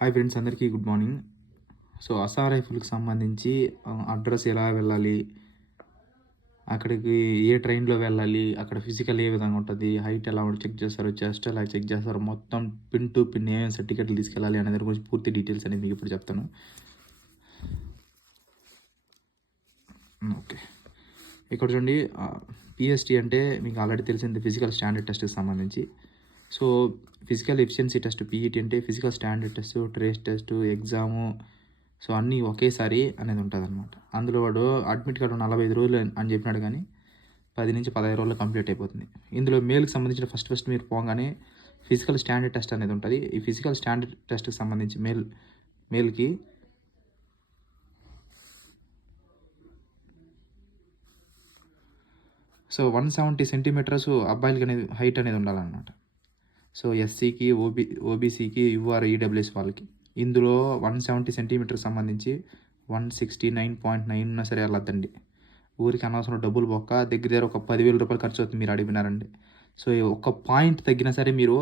Hi friends, అందరికీ good morning. So అసా రైఫిల్కి సంబంధించి address ఎలా వెళ్ళాలి, అక్కడికి ఏ ట్రైన్లో వెళ్ళాలి, అక్కడ ఫిజికల్ ఏ విధంగా ఉంటుంది, హైట్ ఎలా చెక్ చేస్తారు, చెస్ట్ ఎలా చెక్ చేస్తారు, మొత్తం పిన్ టు పిన్ ఏమేమి సర్టిఫికెట్లు తీసుకెళ్ళాలి అనే దాని గురించి పూర్తి డీటెయిల్స్ అనేది మీకు ఇప్పుడు చెప్తాను. ఓకే, ఇక్కడ చూడండి. పిఎస్టీ అంటే మీకు ఆల్రెడీ తెలిసింది, ఫిజికల్ స్టాండర్డ్ టెస్ట్కి సంబంధించి. So physical efficiency test PET అంటే physical standard test, trace test, exam, so అన్నీ ఒకేసారి అనేది ఉంటుంది అనమాట. అందులో వాడు అడ్మిట్ కార్డు 45 రోజులు అని చెప్పినాడు, కానీ 10 నుంచి 15 రోజుల్లో కంప్లీట్ అయిపోతుంది. ఇందులో మేల్కి సంబంధించిన ఫస్ట్ మీరు పోగానే ఫిజికల్ స్టాండర్డ్ టెస్ట్ అనేది ఉంటుంది. ఈ ఫిజికల్ స్టాండర్డ్ టెస్ట్కి సంబంధించి మేల్కి సో 170 సెంటీమీటర్స్ అబ్బాయిలకి అనేది హైట్ అనేది ఉండాలన్నమాట. సో ఎస్సీకి, ఓబీసీకి, యూఆర్, ఈడబ్ల్యూఎస్ వాళ్ళకి. ఇందులో 170 సెంటీమీటర్కి సంబంధించి 169.9 ఉన్నా సరే వెళ్ళొద్దండి. ఊరికి అనవసరం డబ్బులు పోక దగ్గర ఒక 10,000 రూపాయలు ఖర్చు అవుతుంది మీరు అడిగినారండి. సో ఒక పాయింట్ తగ్గినా సరే మీరు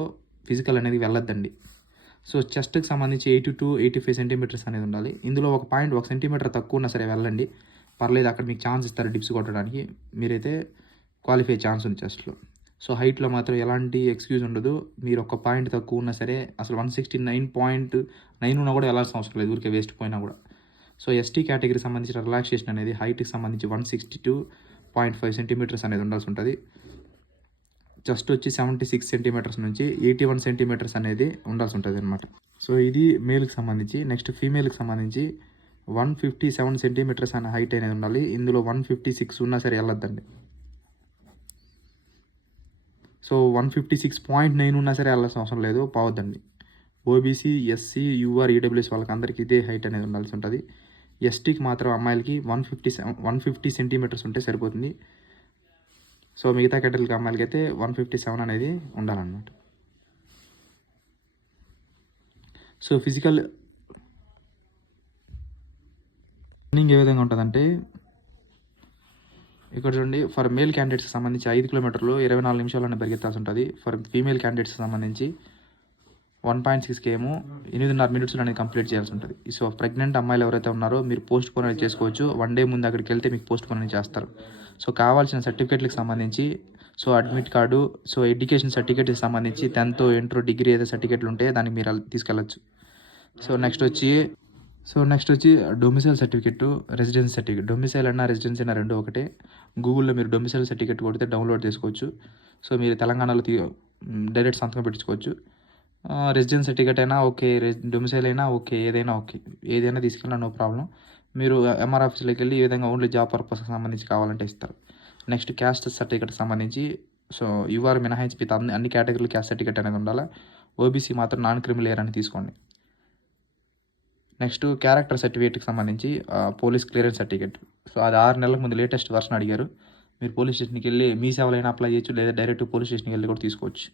ఫిజికల్ అనేది వెళ్ళొద్దండి. సో చెస్ట్కి సంబంధించి 80 to 85 సెంటీమీటర్స్ అనేది ఉండాలి. ఇందులో ఒక పాయింట్ 1 సెంటీమీటర్ తక్కువ ఉన్నా సరే వెళ్ళండి, పర్లేదు. అక్కడ మీకు ఛాన్స్ ఇస్తారు డిప్స్ కొట్టడానికి, మీరైతే క్వాలిఫై ఛాన్స్ ఉంది చెస్ట్లో. సో హైట్లో మాత్రం ఎలాంటి ఎక్స్క్యూజ్ ఉండదు. మీరు ఒక పాయింట్ తక్కువ ఉన్నా సరే, అసలు 169.9 ఉన్నా కూడా వెళ్ళాల్సిన అవసరం లేదు, ఊరికే వేస్ట్ పోయినా కూడా. సో ఎస్టీ కేటగిరీకి సంబంధించిన రిలాక్సేషన్ అనేది హైట్కి సంబంధించి 162.5 సెంటీమీటర్స్ అనేది ఉండాల్సి ఉంటుంది. జస్ట్ వచ్చి 76 సెంటీమీటర్స్ నుంచి 81 సెంటీమీటర్స్ అనేది ఉండాల్సి ఉంటుంది అనమాట. సో ఇది మేల్కి సంబంధించి. నెక్స్ట్ ఫీమేల్కి సంబంధించి 157 సెంటీమీటర్స్ అనే హైట్ అనేది ఉండాలి. ఇందులో 156 ఉన్నా సరే వెళ్ళొద్దండి. సో 156.9 ఉన్నా సరే వెళ్ళాల్సిన అవసరం లేదు, పోవద్దండి. ఓబీసీ, ఎస్సీ, యూఆర్, ఈడబ్ల్యూఎస్ వాళ్ళకి అందరికీ ఇదే హైట్ అనేది ఉండాల్సి ఉంటుంది. ఎస్టీకి మాత్రం అమ్మాయిలకి 150 సెంటీమీటర్స్ ఉంటే సరిపోతుంది. సో మిగతా కేటగిరీకి అమ్మాయిలకి అయితే 157 అనేది ఉండాలన్నమాట. సో ఫిజికల్ రన్నింగ్ ఏ విధంగా ఉంటుందంటే, ఇక్కడ చూడండి, ఫర్ మేల్ క్యాండిడేట్స్కి సంబంధించి 5 కిలోమీటర్లు 24 నిమిషాలను పరిగెత్తాల్సి ఉంటుంది. ఫర్ ఫీమేల్ క్యాండిడేట్స్కి సంబంధించి 1.6 km 8.5 మినిట్స్లో అనేది కంప్లీట్ చేయాల్సి ఉంటుంది. సో ప్రెగ్నెంట్ అమ్మాయిలు ఎవరైతే ఉన్నారో మీరు పోస్ట్ పోన్ అనేది చేసుకోవచ్చు. 1 డే ముందు అక్కడికి వెళ్తే మీకు పోస్ట్ పోన్ అనేది చేస్తారు. సో కావాల్సిన సర్టిఫికేట్లకు సంబంధించి so admit card, so education సర్టిఫికేట్కి సంబంధించి 10th, ఇంటర్, డిగ్రీ ఏదైతే సర్టిఫికేట్లు ఉంటే దానికి మీరు తీసుకెళ్ళచ్చు. సో నెక్స్ట్ వచ్చి domicile certificate, residence certificate. Domicile అన్నా రెసిడెన్స్ అయినా రెండు ఒకటే. గూగుల్లో మీరు డొమిసైల్ సర్టిఫికేట్ కొడితే డౌన్లోడ్ చేసుకోవచ్చు. సో మీరు తెలంగాణలో డైరెక్ట్ సంతకం పెట్టించుకోవచ్చు. రెసిడెన్స్ సర్టిఫికేట్ అయినా ఓకే, డొమిసైల్ అయినా ఓకే, ఏదైనా తీసుకెళ్ళినా నో ప్రాబ్లం. మీరు ఎంఆర్ ఆఫీస్లోకి వెళ్ళి ఈ విధంగా ఓన్లీ జాబ్ పర్పస్కి సంబంధించి కావాలంటే ఇస్తారు. నెక్స్ట్ క్యాస్ట్ సర్టిఫికేట్ సంబంధించి సో యూఆర్ మినహాయించి మిగతా అన్ని కేటగిరీలు క్యాస్ట్ సర్టిఫికేట్ అనేది ఉండాలి. ఓబీసీ మాత్రం నాన్ క్రిమినల్ అని తీసుకోండి. నెక్స్ట్ క్యారెక్టర్ సర్టిఫికేట్కి సంబంధించి పోలీస్ క్లియరెన్స్ సర్టిఫికేట్. సో అది 6 నెలలకు ముందు లేటెస్ట్ వర్షన్ అడిగారు. మీరు పోలీస్ స్టేషన్కి వెళ్ళి మీ సేవలైనా అప్లై చేయొచ్చు, లేదా డైరెక్ట్ పోలీస్ స్టేషన్కి వెళ్ళి కూడా తీసుకోవచ్చు.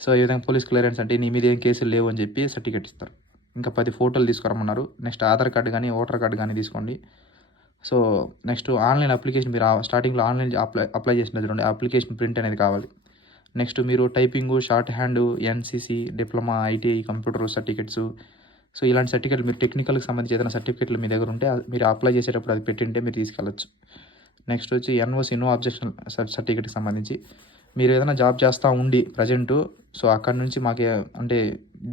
సో ఈ విధంగా పోలీస్ క్లియరెన్స్ అంటే నీ మీద ఏం కేసులు లేవు అని చెప్పి సర్టిఫికేట్ ఇస్తారు. ఇంకా 10 ఫోటోలు తీసుకురమ్మన్నారు. నెక్స్ట్ ఆధార్ కార్డు కానీ ఓటర్ కార్డు కానీ తీసుకోండి. సో నెక్స్ట్ ఆన్లైన్ అప్లికేషన్, మీరు స్టార్టింగ్లో ఆన్లైన్ అప్లై చేసిన చూడండి, అప్లికేషన్ ప్రింట్ అనేది కావాలి. నెక్స్ట్ మీరు typing, short hand, NCC, diploma, ITI, computer certificates, so ఇలాంటి సర్టిఫికేట్లు మీరు టెక్నికల్కి సంబంధించి ఏదైనా సర్టిఫికేట్లు మీ దగ్గర ఉంటే మీరు అప్లై చేసేటప్పుడు అది పెట్టింటే మీరు తీసుకెళ్ళచ్చు. నెక్స్ట్ వచ్చి ఎన్ఓసి, నో అబ్జెక్షన్ సర్టిఫికేట్కి సంబంధించి మీరు ఏదైనా జాబ్ చేస్తూ ఉండి ప్రజెంటు, సో అక్కడ నుంచి మాకు అంటే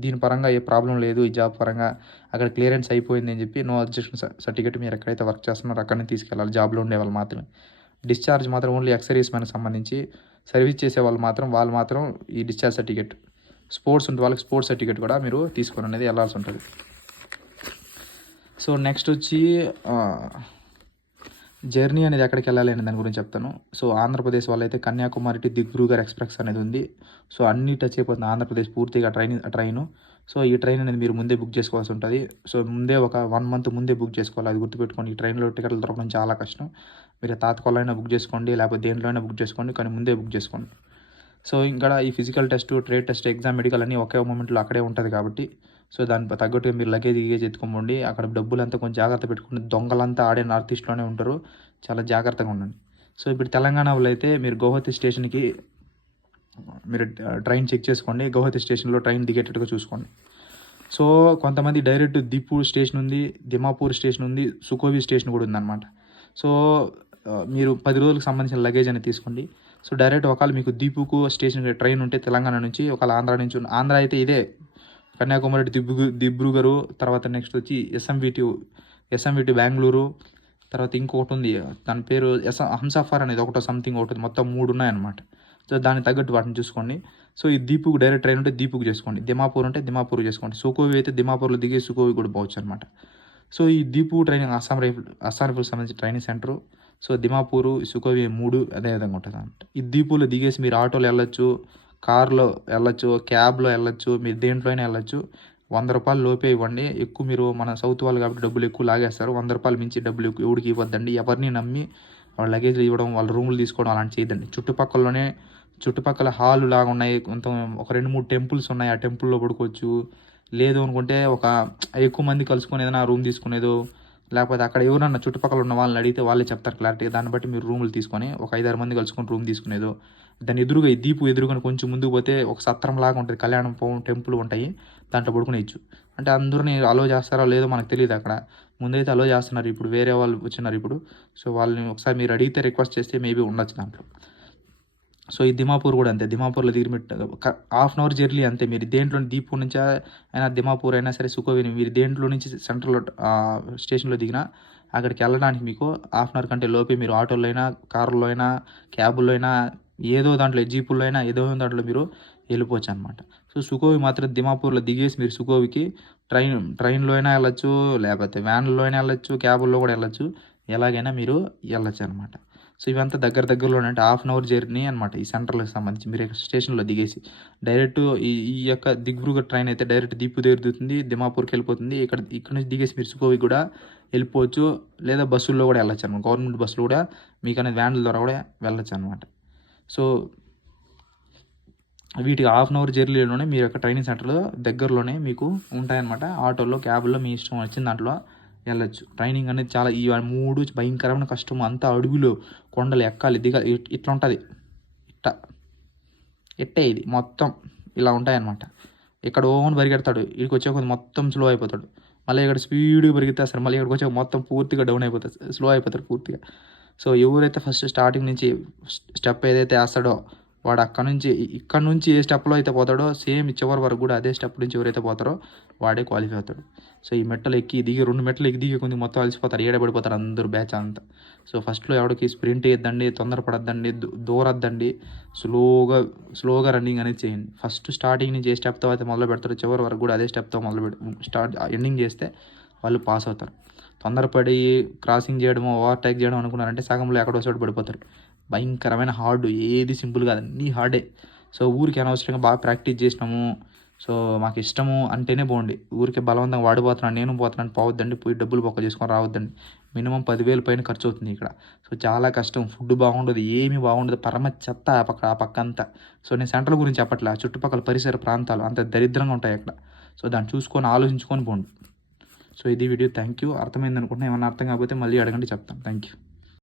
దీని పరంగా ఏ ప్రాబ్లం లేదు, ఈ జాబ్ పరంగా అక్కడ క్లియరెన్స్ అయిపోయింది అని చెప్పి నో అబ్జెక్షన్ సర్టిఫికేట్ మీరు ఎక్కడైతే వర్క్ చేస్తున్నారో అక్కడి నుంచి తీసుకెళ్ళాలి. జాబ్లో ఉండే వాళ్ళు మాత్రమే. డిశ్చార్జ్ మాత్రం ఓన్లీ ఎక్స్ మ్యాన్కి సంబంధించి సర్వీస్ చేసే వాళ్ళు మాత్రం ఈ డిశ్చార్జ్ సర్టిఫికేట్. స్పోర్ట్స్ ఉంటే వాళ్ళకి స్పోర్ట్స్ సర్టిఫికేట్ కూడా మీరు తీసుకొని అనేది వెళ్ళాల్సి ఉంటుంది. సో నెక్స్ట్ వచ్చి జర్నీ అనేది ఎక్కడికి వెళ్ళాలి అనే దాని గురించి చెప్తాను. సో ఆంధ్రప్రదేశ్ వాళ్ళైతే కన్యాకుమారి టు దిబ్రూగర్ ఎక్స్ప్రెస్ అనేది ఉంది. సో అన్ని టచ్ అయిపోతుంది ఆంధ్రప్రదేశ్ పూర్తిగా ట్రైను. సో ఈ ట్రైన్ అనేది మీరు ముందే బుక్ చేసుకోవాల్సి ఉంటుంది. సో ముందే ఒక 1 month ముందే బుక్ చేసుకోవాలి, అది గుర్తుపెట్టుకోండి. ఈ ట్రైన్లో టికెట్లు దొరకడం చాలా కష్టం. మీరు తాత్కాల్లో అయినా బుక్ చేసుకోండి, లేకపోతే దేంట్లో అయినా బుక్ చేసుకోండి, కానీ ముందే బుక్ చేసుకోండి. సో ఇంకా ఈ physical test, trade test, exam, medical అన్నీ ఒకే మూమెంట్లో అక్కడే ఉంటుంది కాబట్టి సో దానికి తగ్గట్టుగా మీరు లగేజ్ ఎత్తుకోండి. అక్కడ డబ్బులంతా కొంచెం జాగ్రత్త పెట్టుకోండి. దొంగలంతా ఆడే నార్త్ ఈస్ట్లోనే ఉంటారు, చాలా జాగ్రత్తగా ఉండండి. సో ఇప్పుడు తెలంగాణ వాళ్ళు అయితే మీరు గౌహతి స్టేషన్కి మీరు ట్రైన్ చెక్ చేసుకోండి, గౌహతి స్టేషన్లో ట్రైన్ దిగేటట్టుగా చూసుకోండి. సో కొంతమంది డైరెక్ట్ దిపూర్ స్టేషన్ ఉంది, దిమాపూర్ స్టేషన్ ఉంది, సుకోవి స్టేషన్ కూడా ఉందన్నమాట. సో మీరు 10 రోజులకు సంబంధించిన లగేజ్ అనేది తీసుకోండి. సో డైరెక్ట్ ఒకవేళ మీకు దీపుకు స్టేషన్కి ట్రైన్ ఉంటే తెలంగాణ నుంచి, ఒకవేళ ఆంధ్ర నుంచి ఆంధ్ర అయితే ఇదే కన్యాకుమారి దిబ్రూగర్, తర్వాత నెక్స్ట్ వచ్చి ఎస్ఎంవిటి బెంగళూరు, తర్వాత ఇంకొకటి ఉంది దాని పేరు హంసఫర్ అనేది ఒకటో సంథింగ్ ఒకటి, మొత్తం 3 ఉన్నాయన్నమాట. సో దానికి తగ్గట్టు వాటిని చూసుకోండి. సో ఈ దీపుకు డైరెక్ట్ ట్రైన్ ఉంటే దీపుకు చేసుకోండి, దిమాపూర్ ఉంటే దిమాపూర్ చేసుకోండి, సుకోవి అయితే దిమాపూర్లో దిగి సుకోవి కూడా పోవచ్చు అనమాట. సో ఈ దీపు ట్రైనింగ్ అస్సాం రైఫిల్ సంబంధించిన ట్రైనింగ్ సెంటరు. సో దిమాపూరు, సుకోవి 3 అదే విధంగా ఉంటుంది అనమాట. ఈ దీపులో దిగేసి మీరు ఆటోలో వెళ్ళొచ్చు, కార్లో వెళ్ళొచ్చు, క్యాబ్లో వెళ్ళొచ్చు, మీరు దేంట్లోనే వెళ్ళొచ్చు. 100 రూపాయలు లోపే ఇవ్వండి. ఎక్కువ మీరు మన సౌత్ వాళ్ళు కాబట్టి డబ్బులు ఎక్కువ లాగేస్తారు. 100 రూపాయలు మించి డబ్బులు ఎక్కువ ఎవరికి ఇవ్వద్దండి. ఎవరిని నమ్మి వాళ్ళ లగేజ్లు ఇవ్వడం, వాళ్ళ రూములు తీసుకోవడం అలాంటి చేయదండి. చుట్టుపక్కల హాల్ లాగా ఉన్నాయి, కొంత ఒక 2-3 టెంపుల్స్ ఉన్నాయి, ఆ టెంపుల్లో పడుకోవచ్చు. లేదు అనుకుంటే ఒక ఎక్కువ మంది కలుసుకొని ఏదైనా రూమ్ తీసుకునేదో, లేకపోతే అక్కడ ఎవరన్నా చుట్టుపక్కల ఉన్న వాళ్ళని అడిగితే వాళ్ళే చెప్తారు క్లారిటీగా. దాన్ని బట్టి మీరు రూములు తీసుకొని ఒక 5-6 మంది కలుసుకొని రూమ్ తీసుకునేదో. దాని ఎదురుగా ఈ దీపు ఎదురుగా కొంచెం ముందుకు పోతే ఒక సత్రం లాగా ఉంటుంది, కళ్యాణం టెంపుల్ ఉంటాయి, దాంట్లో పడుకునేయచ్చు. అంటే అందరినీ అలో చేస్తారో లేదో మనకు తెలియదు. అక్కడ ముందైతే అలో చేస్తున్నారు, ఇప్పుడు వేరే వాళ్ళు వచ్చినారు ఇప్పుడు. సో వాళ్ళని ఒకసారి మీరు అడిగితే రిక్వెస్ట్ చేస్తే మేబీ ఉండొచ్చు దాంట్లో. సో ఈ దిమాపూర్ కూడా అంతే. దిమాపూర్లో దిగి ½ అవర్ జర్నీ అంతే. మీరు దేంట్లో దీపు నుంచి అయినా దిమాపూర్ అయినా సరే సుకోవిని మీరు దేంట్లో నుంచి సెంట్రల్లో స్టేషన్లో దిగినా అక్కడికి వెళ్ళడానికి మీకు ½ అవర్ కంటే లోపే మీరు ఆటోలో అయినా, కారులో అయినా, క్యాబుల్లో అయినా, ఏదో దాంట్లో జీపుల్లో అయినా ఏదో దాంట్లో మీరు వెళ్ళిపోవచ్చు అనమాట. సో సుకోవి మాత్రం దిమాపూర్లో దిగేసి మీరు సుకోవికి ట్రైన్లో అయినా వెళ్ళచ్చు, లేకపోతే వ్యాన్లో అయినా వెళ్ళచ్చు, క్యాబుల్లో కూడా వెళ్ళచ్చు, ఎలాగైనా మీరు వెళ్ళచ్చు అనమాట. సో ఇవంతా దగ్గరలోనే అంటే ½ అవర్ జర్నీ అనమాట. ఈ సెంట్రల్కి సంబంధించి మీరు స్టేషన్లో దిగేసి డైరెక్ట్ ఈ యొక్క దిబ్రూగఢ్ ట్రైన్ అయితే డైరెక్ట్ దీపు దిగుతుంది, దిమాపూర్కి వెళ్ళిపోతుంది. ఇక్కడ నుంచి దిగేసి మీరు సుకోవి కూడా వెళ్ళిపోవచ్చు, లేదా బస్సుల్లో కూడా వెళ్ళచ్చు అనమాట. గవర్నమెంట్ బస్సులు కూడా మీకు అనేది వ్యాన్ల ద్వారా కూడా వెళ్ళచ్చు అనమాట. సో వీటికి ½ అవర్ జర్నీలోనే మీరు యొక్క ట్రైనింగ్ సెంటర్లో దగ్గరలోనే మీకు ఉంటాయన్నమాట. ఆటోల్లో, క్యాబుల్లో మీ ఇష్టం వచ్చిన దాంట్లో వెళ్ళచ్చు. ట్రైనింగ్ అనేది చాలా ఈ 3 భయంకరమైన కష్టం. అంతా అడుగులు, కొండలు ఎక్కాలి, దిగాలి, ఇట్లా ఉంటుంది. ఇట్టే ఇది మొత్తం ఇలా ఉంటాయన్నమాట. ఇక్కడ ఓన్ పరిగెడతాడు, ఇక్కడికి వచ్చే కొంచెం మొత్తం స్లో అయిపోతాడు. మళ్ళీ ఇక్కడ స్పీడ్గా పరిగెత్తేస్తారు, మళ్ళీ ఇక్కడికి వచ్చే మొత్తం పూర్తిగా డౌన్ అయిపోతాడు, స్లో అయిపోతాడు పూర్తిగా. సో ఎవరైతే ఫస్ట్ స్టార్టింగ్ నుంచి స్టెప్ ఏదైతే వేస్తాడో వాడు ఇక్కడ నుంచి ఏ స్టెప్లో అయితే పోతాడో సేమ్ చివరి వరకు కూడా అదే స్టెప్ నుంచి ఎవరైతే పోతారో వాడే క్వాలిఫై అవుతాడు. సో ఈ మెట్టలు ఎక్కి దిగి 2 మెట్టలు ఎక్కి దిగి కొంచెం మొత్తం అలసిపోతారు, ఏడబడిపోతారు అందరూ బ్యాచ్ అంతా. సో ఫస్ట్లో ఎవరికి స్ప్రింట్ వేయద్దండి, తొందరపడద్దండి, దూరద్దండి, స్లోగా రన్నింగ్ అనేది చేయండి. ఫస్ట్ స్టార్టింగ్ నుంచి ఏ స్టెప్తో అయితే మొదలు పెడతారో చివరి వరకు కూడా అదే స్టెప్తో ఎండింగ్ చేస్తే వాళ్ళు పాస్ అవుతారు. తొందరపడి క్రాసింగ్ చేయడమో, ఓవర్టేక్ చేయడం అనుకున్నారంటే సగంలో ఎక్కడో చోటు పడిపోతారు. భయంకరమైన హార్డ్, ఏది సింపుల్ కాదు, అన్నీ హార్డే. సో ఊరికి అనవసరంగా బాగా ప్రాక్టీస్ చేసినాము, సో మాకు ఇష్టము అంటేనే పోండి. ఊరికే బలవంతంగా వాడిపోతున్నాను, నేను పోతున్నాను పోవద్దండి, పోయి డబ్బులు బొక్క చేసుకొని రావద్దండి. మినిమం 10,000 పైన ఖర్చు అవుతుంది ఇక్కడ. సో చాలా కష్టం, ఫుడ్ బాగుండదు, ఏమీ బాగుండదు, పరమ చెత్త ఆ పక్క అంతా. సో నేను సెంట్రల్ గురించి చెప్పట్లే, చుట్టుపక్కల పరిసర ప్రాంతాలు అంత దరిద్రంగా ఉంటాయి అక్కడ. సో దాన్ని చూసుకొని ఆలోచించుకొని పోండి. సో ఇది వీడియో. Thank you. అర్థమైంది అనుకుంటున్నా. ఏమన్నా అర్థం కాకపోతే మళ్ళీ అడగండి, చెప్తాను. Thank you.